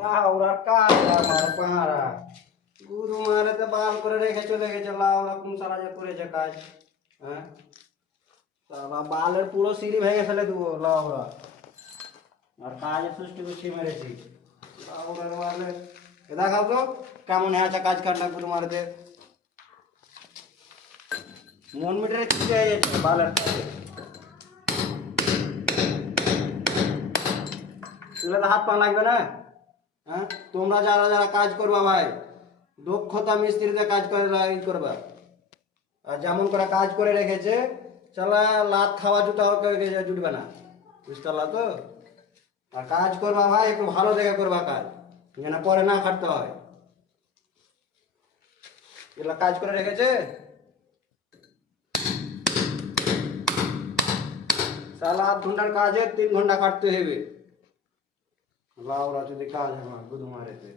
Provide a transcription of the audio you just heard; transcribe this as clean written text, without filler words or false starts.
লাউড়ার কাজ আমার পাহারা গুরু মারাতে বাল করে রেখে চলে গেছে। লাউড়া কোন সারা যে করেছে কাজ, হ্যাঁ সারা বালের পুরো সিঁড়ি ভেঙে ফেলে দেবো লাউড়া। আর কাজে সৃষ্টি করছি মেরেছি লাউড়ার বালে। দেখাও তো কেমন হয়েছে কাজ কান্না গুরু মারতে। মন মিটারে ছিটে হয়ে যাচ্ছে বালের কাজে। তুলে তো হাত পা লাগবে না। হ্যাঁ তোমরা যারা যারা কাজ করবা ভাই, দক্ষতা মিস্ত্রিতে কাজ করে ই করবা। আর যেমন করে কাজ করে রেখেছে চালা লাত খাওয়া জুতা জুটবে না, বুঝতে পারলা তো। আর কাজ করবা ভাই একটু ভালো দেখে করবা কাজ, যেন পরে না খাটতে হয়। এগুলা কাজ করে রেখেছে সালা 8 ঘন্টার কাজে 3 ঘন্টা খাটতে হবে। লাউরা যদি কাজ আমার গুদু মারেছে।